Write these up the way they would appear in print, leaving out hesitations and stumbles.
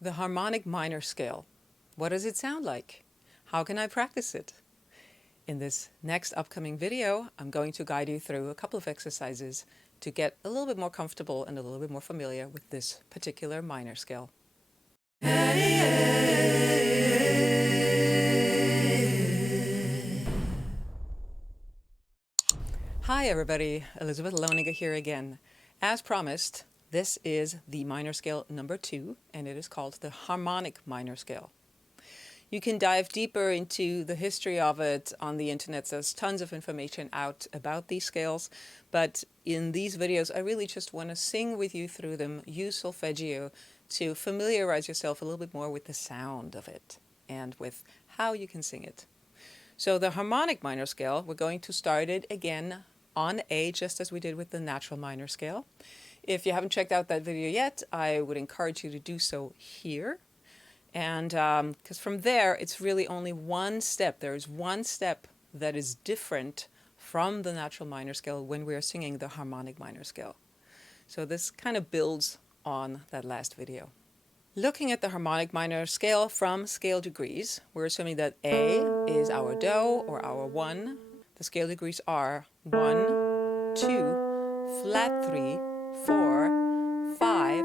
The harmonic minor scale. What does it sound like? How can I practice it? In this next upcoming video, I'm going to guide you through a couple of exercises to get a little bit more comfortable and a little bit more familiar with this particular minor scale. Hi everybody, Elizabeth Loninger here again. As promised, this is the minor scale number 2, and it is called the harmonic minor scale. You can dive deeper into the history of it on the internet. There's tons of information out about these scales, but in these videos I really just want to sing with you through them, use solfeggio to familiarize yourself a little bit more with the sound of it and with how you can sing it. So the harmonic minor scale, we're going to start it again on A, just as we did with the natural minor scale. If you haven't checked out that video yet, I would encourage you to do so here. And because from there, it's really only one step. There is one step that is different from the natural minor scale when we are singing the harmonic minor scale. So this kind of builds on that last video. Looking at the harmonic minor scale from scale degrees, we're assuming that A is our do or our 1. The scale degrees are 1, 2, flat 3, 4, 5,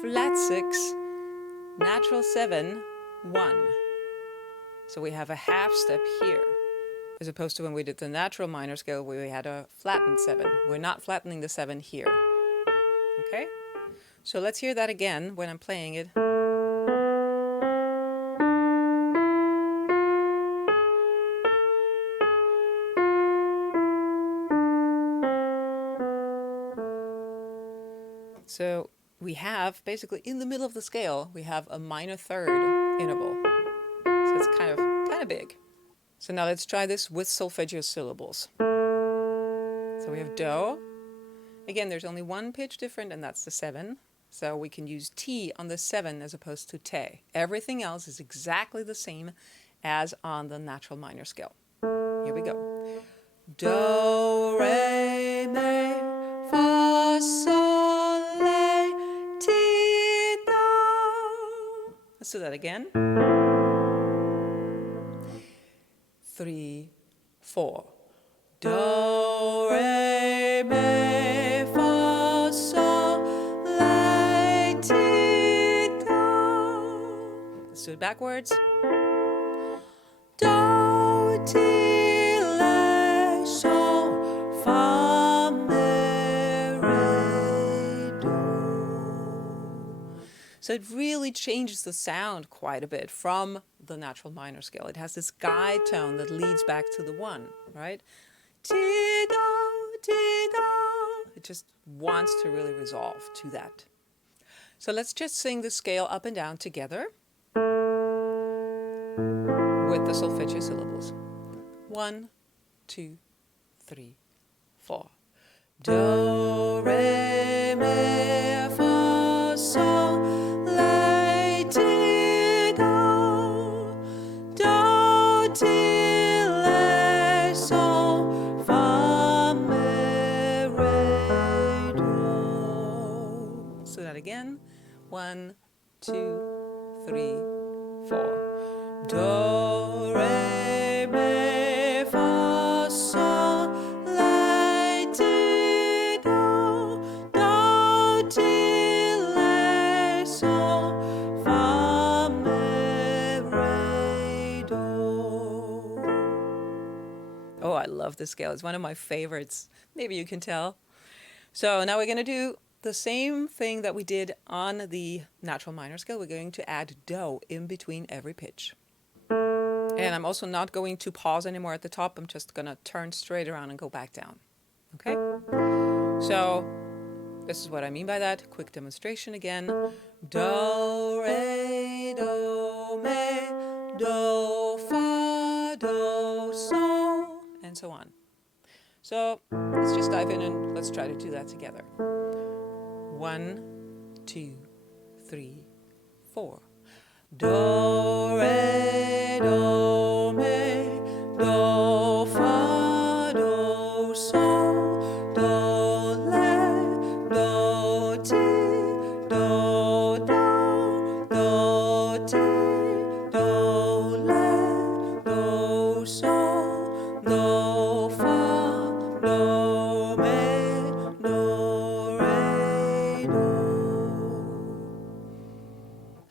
flat 6, natural 7, 1. So we have a half step here, as opposed to when we did the natural minor scale where we had a flattened 7. We're not flattening the 7 here. Okay? So let's hear that again when I'm playing it. So we have, basically in the middle of the scale, we have a minor third interval. So it's kind of big. So now let's try this with solfeggio syllables. So we have do. Again, there's only one pitch different, and that's the 7. So we can use T on the 7 as opposed to te. Everything else is exactly the same as on the natural minor scale. Here we go. Do, re, mi, fa, sol, la, ti, do. Let's do that again. 3, 4. Do, re, mi, fa, sol, la, ti, do. Let's do it backwards. Do, ti, la, sol, fa, mi, re, do. So it really changes the sound quite a bit from the natural minor scale. It has this guide tone that leads back to the 1, right? Ti, do, ti, do. It just wants to really resolve to that. So let's just sing the scale up and down together with the solfeggio syllables. 1, 2, 3, 4. Do, re, mi, fa, sol, la, ti, do. Do, ti, la, sol, fa, mi, re, do. So that again. 1, 2, 3, 4. Do, re, mi, fa, sol, la, ti, do. Do, ti, la, sol, fa, mi, re, do. Oh, I love this scale. It's one of my favorites. Maybe you can tell. So now we're going to do the same thing that we did on the natural minor scale. We're going to add do in between every pitch. And I'm also not going to pause anymore at the top. I'm just going to turn straight around and go back down. Okay? So this is what I mean by that. Quick demonstration again. Do, re, do, mi, do, fa, do, sol, and so on. So let's just dive in and let's try to do that together. 1, 2, 3, 4. Do, re, do, mi, do, fa, do, sol, do, la, do, ti, do, do, do,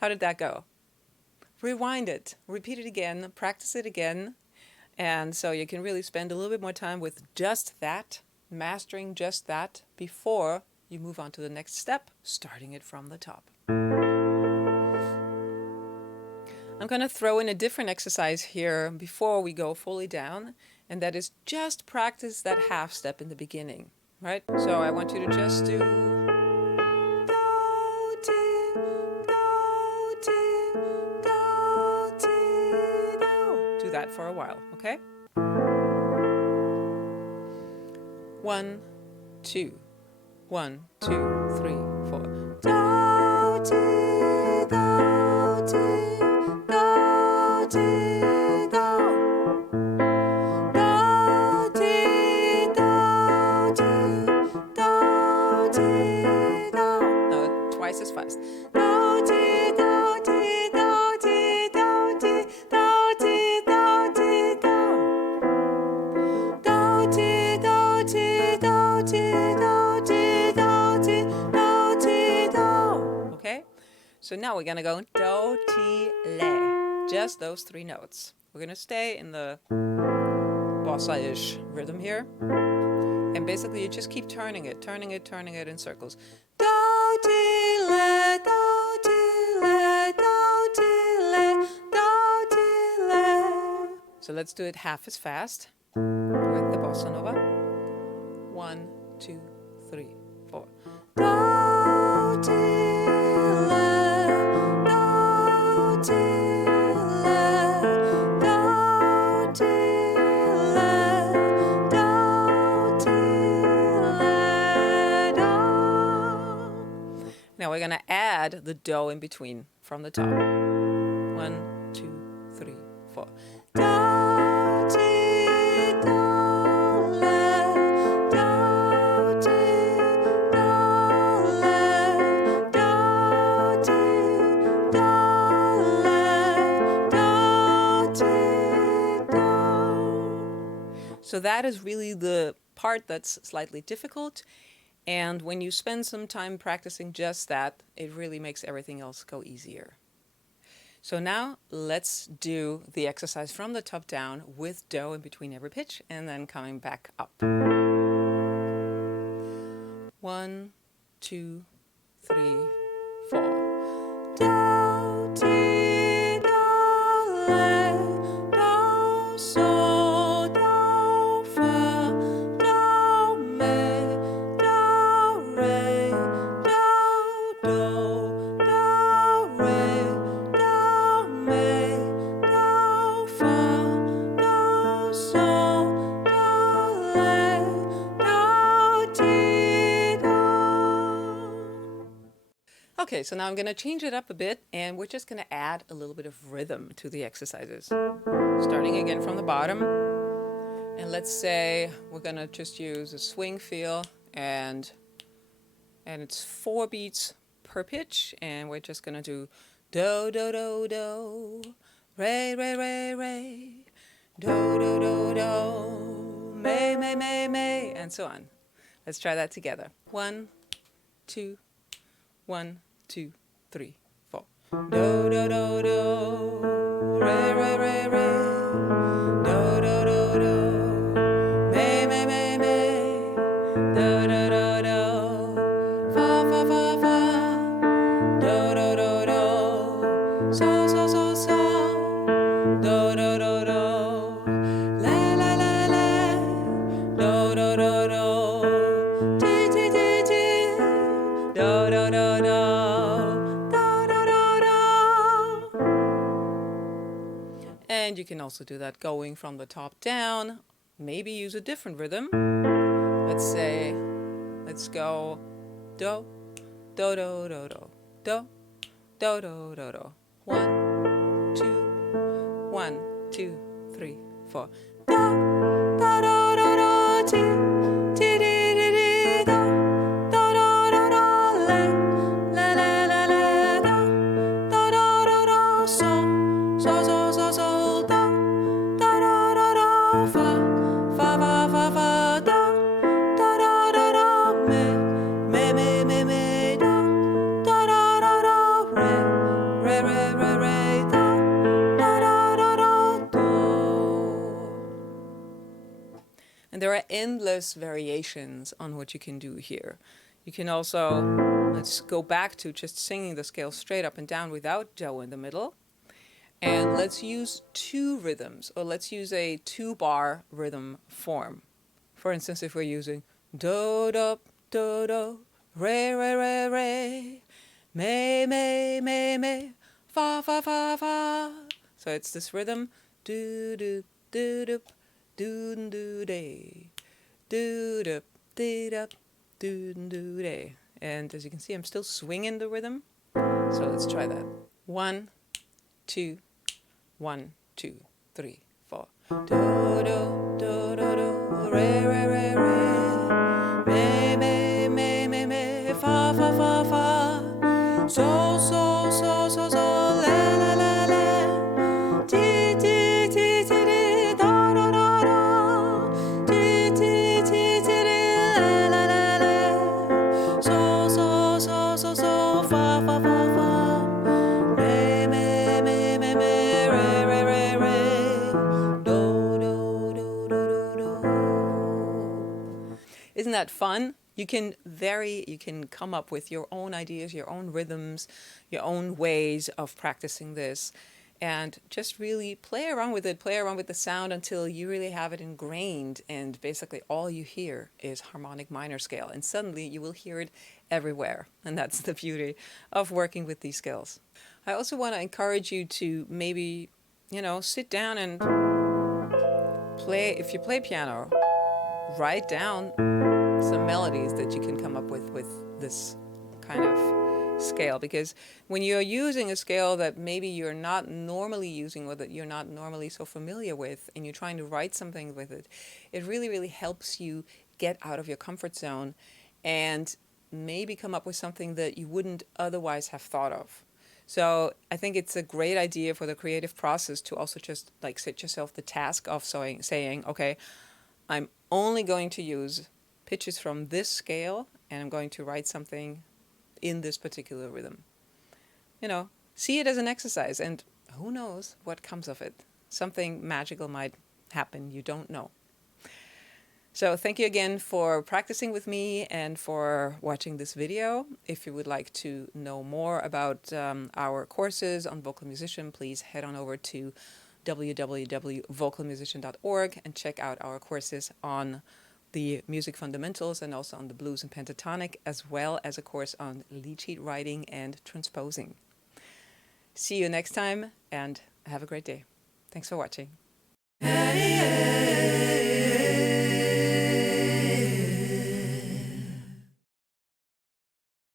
How did that go? Rewind it, repeat it again, practice it again. And so you can really spend a little bit more time with just that, mastering just that, before you move on to the next step, starting it from the top. I'm going to throw in a different exercise here before we go fully down, and that is just practice that half step in the beginning, right? So I want you to just do do, ti, do, ti, do, ti, do. Do that for a while, okay? 1, 2, 1, 2, 3, 4. Do, ti, do, ti, do, ti, do. Do, ti, do, ti, do, ti, do. No, twice as fast. Do, ti, do, ti, do, ti, do, ti, do, ti, do, ti, do. Do, ti, do, ti, do, ti, do, ti, do, ti, do, ti, do. Okay? So now we're gonna go do, ti, le. Just those 3 notes. We're gonna stay in the bossa-ish rhythm here. And basically you just keep turning it in circles. Do, ti, le, do, ti, le, do, ti, le, do, ti, le. So let's do it half as fast with the bossa nova. 1, 2, 3, 4. Do, ti, le, do, ti, le, do, ti, le, do, ti, le, do. Now we're going to add the do in between from the top. 1, 2, 3, 4. Do, ti, do, le, do, ti, do, le, do, ti, do, le, do, ti, do. So that is really the part that's slightly difficult. And when you spend some time practicing just that, it really makes everything else go easier. So now let's do the exercise from the top down with do in between every pitch and then coming back up. 1, 2, 3, 4. Do, ti, do, le, do, sol, do, fa, do, mi, do, re, do, re, do, mi, do, fa, do, sol, do, le, do, ti, do. Okay, so now I'm going to change it up a bit, and we're just going to add a little bit of rhythm to the exercises. Starting again from the bottom, and let's say we're going to just use a swing feel, and it's 4 beats per pitch, and we're just going to do do, do, do, do, re, re, re, re, do, do, do, do, may, may, may, may, and so on. Let's try that together. 1, 2, 1, 2, 3, 4. Do, do, do, do, re, re, re, re, do, do, do, do, may, may, may, may, do, do, do, do, fa, fa, fa, fa, do, do, do, do, so, so, so, so, do, do, do, do, la, la, la, la, do, do, do, do, ti, ti, ti, ti, do, do, do, do. And you can also do that going from the top down. Maybe use a different rhythm. Let's go do, do, do, do, do, do, do, do, do, do. 1, 2, 1, 2, 3, 4. Do, do, do, do, do, ti, ti, di, di, di, do, do, do, do, do, le, le, le, le, le, do, do, do, do, do, so, so, so, so, so, do, do, do, do, do, fa, fa, fa, fa, fa, do, do, do, do, do, me, me, me, me, me, do, do, do, do, do, re, re, And there are endless variations on what you can do here. You can also, let's go back to just singing the scale straight up and down without do in the middle. And let's use two rhythms, or let's use a 2-bar rhythm form. For instance, if we're using do, do, re, re, re, re, me, fa, fa, fa, fa. So it's this rhythm, do, do, do, do, do, do, day, do, do, do, do, do, day. And as you can see, I'm still swinging the rhythm. So let's try that. 1, 2, 1, 2, 3, 4. Do, do, do, do, do, re, re, re, re, me, fa, fa, fa, fa, so, la, ti, ti, ti, ti, di, da, ti, ti, ti, ti, di, la, so, fa, fa, fa, fa, me, re, do. Isn't that fun? You can come up with your own ideas, your own rhythms, your own ways of practicing this, and just really play around with it, play around with the sound until you really have it ingrained, and basically all you hear is harmonic minor scale, and suddenly you will hear it everywhere, and that's the beauty of working with these scales. I also want to encourage you to maybe, sit down and play, if you play piano, write down some melodies that you can come up with this kind of scale, because when you're using a scale that maybe you're not normally using or that you're not normally so familiar with, and you're trying to write something with it, it really helps you get out of your comfort zone and maybe come up with something that you wouldn't otherwise have thought of. So I think it's a great idea for the creative process to also just like set yourself the task of saying, okay, I'm only going to use pitches from this scale, and I'm going to write something in this particular rhythm. See it as an exercise, and who knows what comes of it. Something magical might happen, you don't know. So thank you again for practicing with me and for watching this video. If you would like to know more about our courses on vocal musician, please head on over to www.vocalmusician.org and check out our courses on the music fundamentals and also on the blues and pentatonic, as well as a course on lead sheet writing and transposing. See you next time, and have a great day. Thanks for watching.